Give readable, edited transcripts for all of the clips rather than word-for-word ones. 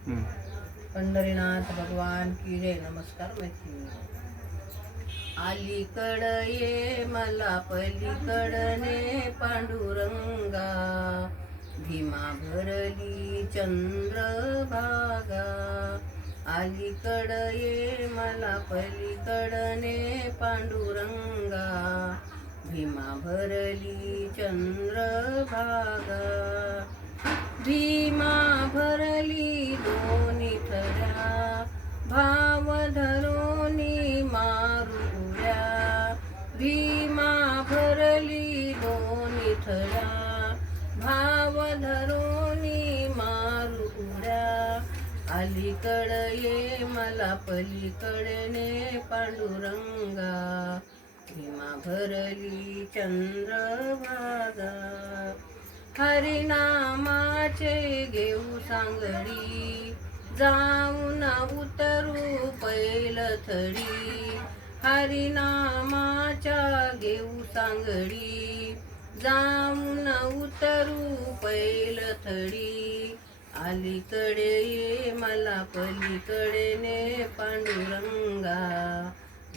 हं. पंढरीनाथ भगवान की जय. नमस्कार मैत्रिणी. अलीकड ये मला पलीकडने पांडुरंगा, भीमा भरली चंद्रभागा. अलीकड ये मला पलीकडने पांडुरंगा, भीमा भरली चंद्रभागा. भीमा भरली दोन्ही थड्या, भाव धरोनी मारुल्या. भीमा भरली दोन्ही थड्या, भाव धरोनी मारुल्या. अलीकड ये मला पलीकडने पांडुरंगा, भीमा भरली चंद्रभागा. हरिनामाचे घेऊ सांगडी, जाऊन उतरू पैलथडी. हरिनामाच्या घेऊ सांगडी, जाऊन उतरू पैलथडी. अलीकडे ये मला पलीकडे पांडुरंगा,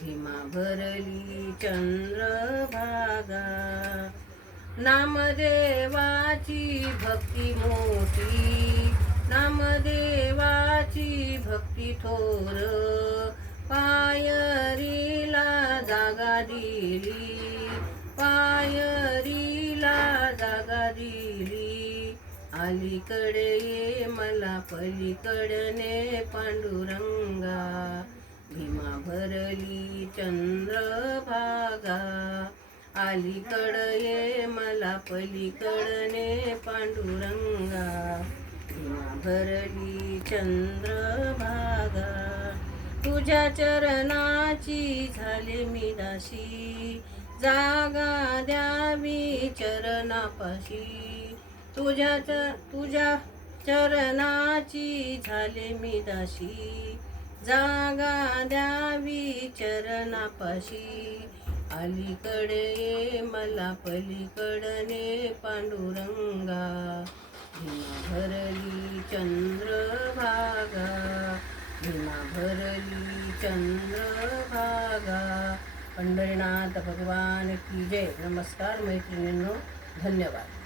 भीमा भरली चंद्रभागा. नामदेवाची भक्ती मोठी, नामदेवाची भक्ती थोर. पायरीला जागा दिली, पायरीला जागा दिली. अलीकडे ये मला पलीकडने पांडुरंगा, भीमा भरली चंद्रभागा. अलीकड ये मला पलीकडने पांडुरंगा, भीमा भरली चंद्रभागा. तुझ्या चरणाची झाले मी दासी, जागा द्यावी चरणापाशी. तुझ्या चरणाची झाले मी दासी, जागा द्यावी चरणापाशी. अलीकडे ये मला पलीकडने पांडुरंगा, भीमा भरली चंद्रभागा, भीमा भरली चंद्रभागा. पंढरीनाथ भगवान की जय. नमस्कार मैत्रिणींनो, धन्यवाद.